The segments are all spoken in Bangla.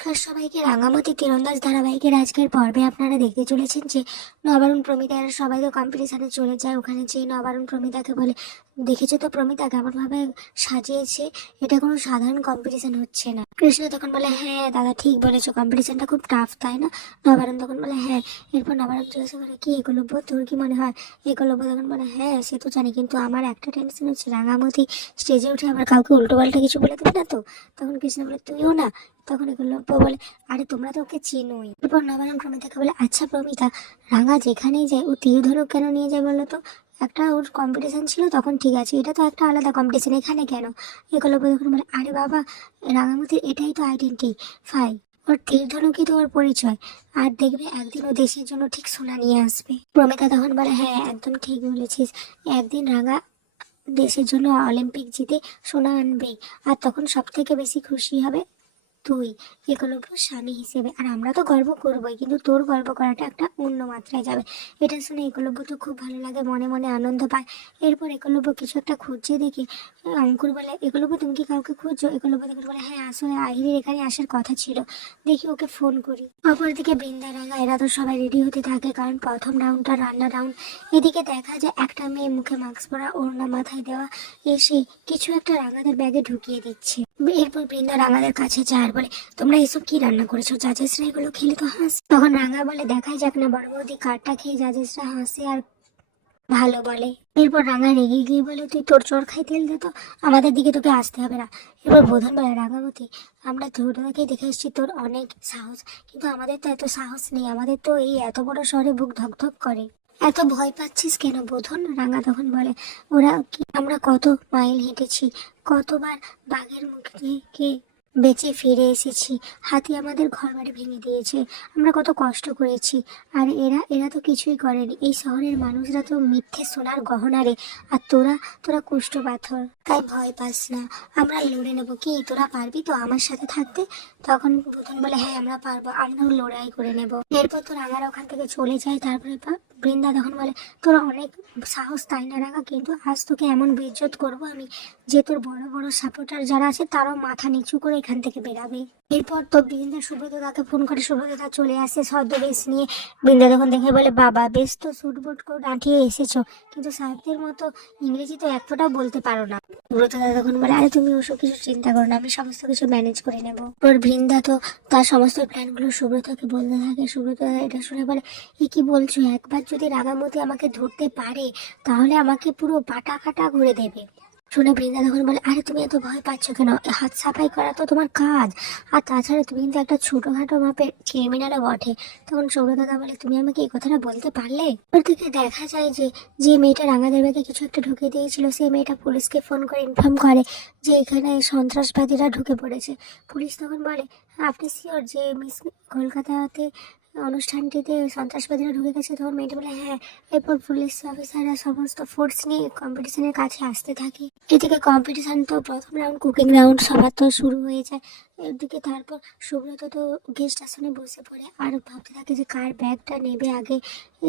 নমস্কার সবাইকে, রাঙামাটি তীরন্দাজ ধারাবাহিকের আজকের পর্বে আপনারা দেখতে চলেছেন যে নবারুণ প্রমিতা এরা সবাই তো কম্পিটিশনে চলে যায়। ওখানে যে নবারুণ প্রমিতাকে বলে, দেখেছো তো প্রমিতা কেমন ভাবে সাজিয়েছে, এটা কোনো সাধারণ কম্পিটিশন হচ্ছে না। কৃষ্ণ তখন বলে হ্যাঁ দাদা ঠিক বলেছো, কম্পিটিশনটা খুব টাফ তাই না। নবারুণ তখন বলে হ্যাঁ। এরপর নবারুণ জিজ্ঞাসা করে কি একলব্য তোর কি মনে হয়। একলব্য তখন বলে হ্যাঁ সে তো জানি, কিন্তু আমার একটা টেনশন হচ্ছে রাঙামাটি স্টেজে উঠে আবার কাউকে উল্টো পাল্টা কিছু বলে দেবে না তো। তখন কৃষ্ণ বলে তুইও না। তখন একলব্য বলে আরে তোমরা তো ওকে চেনোই। এরপর নবারুণ প্রমিতাকে বলে আচ্ছা প্রমিতা, রাঙা যেখানেই যায় ও তীর ধনুক কেন নিয়ে যায় বলো তো। একটা ওর কম্পিটিশন ছিল তখন ঠিক আছে, এটা তো একটা আলাদা কম্পিটিশন, এখানে কেন। একলব্য তখন বলে আরে বাবা, রাঙামাটির এটাই তো আইডেন্টিফাই, ওর তীর ধনুকই তো ওর পরিচয়, আর দেখবে একদিন ও দেশের জন্য ঠিক সোনা নিয়ে আসবে। প্রমিতা তখন বলে হ্যাঁ একদম ঠিক বলেছিস, একদিন রাঙা দেশের জন্য অলিম্পিক জিতে সোনা আনবে, আর তখন সব থেকে বেশি খুশি হবে তুই একলব্য স্বামী হিসেবে, আর আমরা তো গর্ব করবোই, কিন্তু তোর গর্ব করাটা একটা অন্য মাত্রায় যাবে। এটা শুনে একলব্য তো খুব ভালো লাগে, মনে মনে আনন্দ পায়। এরপর একলব্য কিছু একটা খুঁজছে দেখে অঙ্কুর বলে একলব্য তুমি কি কাউকে খুঁজছো। একলব্য তখন বলে হ্যাঁ আসলে আহিরের এখানে আসার কথা ছিল, দেখি ওকে ফোন করি। অপরদিকে বৃন্দা রাঙা এরা তো সবাই রেডি হতে থাকে, কারণ প্রথম রাউন্ডটা রান্না রাউন্ড। এদিকে দেখা যায় একটা মেয়ে মুখে মাস্ক পরা, ওড়না মাথায় দেওয়া, এসে কিছু একটা রাঙাদের ব্যাগে ঢুকিয়ে দিচ্ছে। এরপর বৃন্দা রাঙাদের কাছে যায় আর বলে তোমরা এসব কি রান্না করেছো, জাজেসরা এগুলো খেলে তো হাস। তখন রাঙা বলে দেখাই যাক না বড় বৌদি কারটা খেয়ে জাজেসরা হাসে আর ভালো বলে। এরপর রাঙা রেগে গিয়ে বলে তুই তোর চোর খাই তেল দে তো, আমাদের দিকে তোকে আসতে হবে না। এরপর বোধন বলে রাঙামতি, আমরা ছোটবেলাকেই দেখে এসেছি তোর অনেক সাহস, কিন্তু আমাদের তো এত সাহস নেই, আমাদের তো এই এত বড় শহরে বুক ধকধক করে, এত ভয় পাচ্ছিস কেন বোধন। রাঙা তখন বলে ওরা কি, আমরা কত মাইল হেঁটেছি, কতবার বাঘের মুখে বেঁচে ফিরে এসেছি, হাতি আমাদের ঘর বাড়ি ভেঙে দিয়েছে, আমরা কত কষ্ট করেছি, আর এরা এরা তো কিছুই করেনি। এই শহরের মানুষরা তো মিথ্যে সোনার গহনা রে, আর তোরা তোরা কুষ্ঠ পাথর, তাই ভয় পাস না, আমরা লড়ে নেবো। কি তোরা পারবি তো আমার সাথে থাকতে। তখন বুধন বলে হ্যাঁ আমরা পারবো, আমরাও লড়াই করে নেব। এরপর তোর আমরা ওখান থেকে চলে যাই। তারপরে বৃন্দা তখন বলে তোরা অনেক সাহস তাই না রাঙা, কিন্তু আজ তোকে এমন বেইজ্জত করবো আমি যে তোর বড় বড় সাপোর্টার যারা আছে তারাও মাথা নিচু করে এখান থেকে বেরাবে। এরপর তো বৃন্দা সুব্রতদাকে ফোন করে, সুব্রতদা চলে আসে ছদ্মবেশ নিয়ে। বৃন্দা তখন দেখে বলে বাবা বেশ তো সুট বুট করে ডাঁটিয়ে এসেছো, কিন্তু সাহেবদের মতো ইংরেজি তো এক ফোঁটাও বলতে পারো না। সুব্রতদা তখন বলে আরে তুমি ওসব কিছু চিন্তা করো না, আমি সমস্ত কিছু ম্যানেজ করে নেবো। ওর বৃন্দা তো তার সমস্ত প্ল্যানগুলো সুব্রতকে বলতে থাকে। সুব্রত এটা শুনে বলে এ কি বলছো, একবার যদি রাঙামতি আমাকে ধরতে পারে তাহলে আমাকে পুরো বাটা কাটা করে দেবে। শুনে বৃন্দা তখন বলে আরে তুমি এত ভয় পাচ্ছ কেন, হাত সাফাই করা তো তোমার কাজ, আর তাছাড়া তুমি কিন্তু একটা ছোটখাটো মাপের ক্রিমিনালও বটে। তখন সৌরদাদা বলে তুমি আমাকে এই কথাটা বলতে পারলে। ওর দিকে দেখা যায় যে যে মেয়েটা রাঙাদের ব্যাগে কিছু একটা ঢুকিয়ে দিয়েছিল, সেই মেয়েটা পুলিশকে ফোন করে ইনফর্ম করে যে এখানে সন্ত্রাসবাদীরা ঢুকে পড়েছে। পুলিশ তখন বলে আপনি শিওর যে মিস কলকাতাতে অনুষ্ঠানটিতে সন্ত্রাসবাদীরা ঢুকে গেছে। তখন মেয়েটা বলে হ্যাঁ। এরপর পুলিশ অফিসাররা সমস্ত ফোর্স নিয়ে কম্পিটিশনের কাছে আসতে থাকে। এদিকে কম্পিটিশন তো প্রথম রাউন্ড কুকিং রাউন্ড সবার তো শুরু হয়ে যায়। এদিকে তারপর সুব্রত তো গেস্ট আসনে বসে পড়ে আর ভাবতে থাকে যে কার ব্যাগটা নেবে আগে।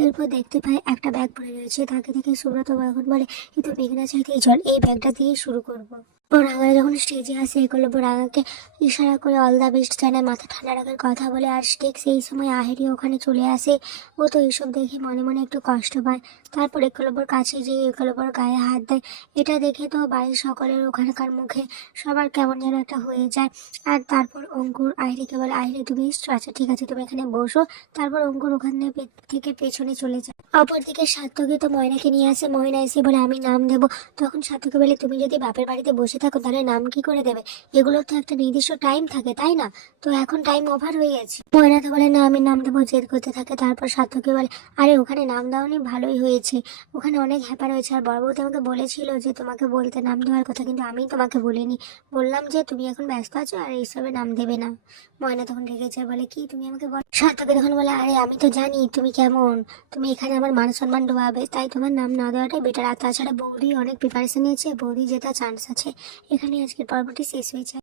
এরপর দেখতে পায় একটা ব্যাগ পড়ে রয়েছে, তাকে দেখে সুব্রত এখন বলে এই তো মেঘনা চাইতেই চল, এই ব্যাগটা দিয়ে শুরু করবো। রাঙা যখন স্টেজে আসে একলব্য রাঙাকে ইশারা করে অল দ্য বেস্ট জানায়, মাথা ঠান্ডা রাখার কথা বলে। আর ঠিক সেই সময় আহেরি ওখানে চলে আসে। ও তো এইসব দেখে মনে মনে একটু কষ্ট পায়। তারপর একলব্যর কাছে যেয়ে একলব্যর গায়ে হাত দেয়। এটা দেখে তো বাড়ির সকলের ওখানকার মুখে সবার কেমন যেন একটা হয়ে যায়। আর তারপর অঙ্কুর আহিরিকে বলে আহিরি তুমি এসছো, আচ্ছা ঠিক আছে তুমি এখানে বসো। তারপর অঙ্কুর ওখানে থেকে পেছনে চলে যায়। অপরদিকে সার্থকী তো ময়নাকে নিয়ে আসে। ময়না এসে বলে আমি নাম দেবো। তখন সার্থকী বলে তুমি যদি বাপের বাড়িতে বসে থাকো তাহলে নাম কি করে দেবে, এগুলোর তো একটা নির্দিষ্ট টাইম থাকে তাই না, তো এখন টাইম ওভার হয়ে গেছে। ময়না তো বলে না আমি নাম দেবো, জেদ করতে থাকে। তারপর সার্থকী বলে আরে ওখানে নাম দাওনি ভালোই হয়েছে, ওখানে অনেক হ্যাপা রয়েছে, আর বড়বৌদি আমাকে বলেছিল যে তোমাকে বলতে নাম দেওয়ার কথা, কিন্তু আমি তোমাকে বলিনি, বললাম যে তুমি এখন ব্যস্ত আছো আর এইসবে নাম দেবে না। ময়না তখন রেগে যায়, বলে কি তুমি আমাকে বল। সার্থকী তখন বলে আরে আমি তো জানি তুমি কেমন, তুমি এখানে আমার মান সম্মান ডোবাবে, তাই তোমার নাম না দেওয়াটাই বেটার। আর তাছাড়া বৌদি অনেক প্রিপারেশন নিয়েছে, বৌদি জেতার চান্স আছে। এখানে আজকের পর্বটি শেষ হয়ে যায়।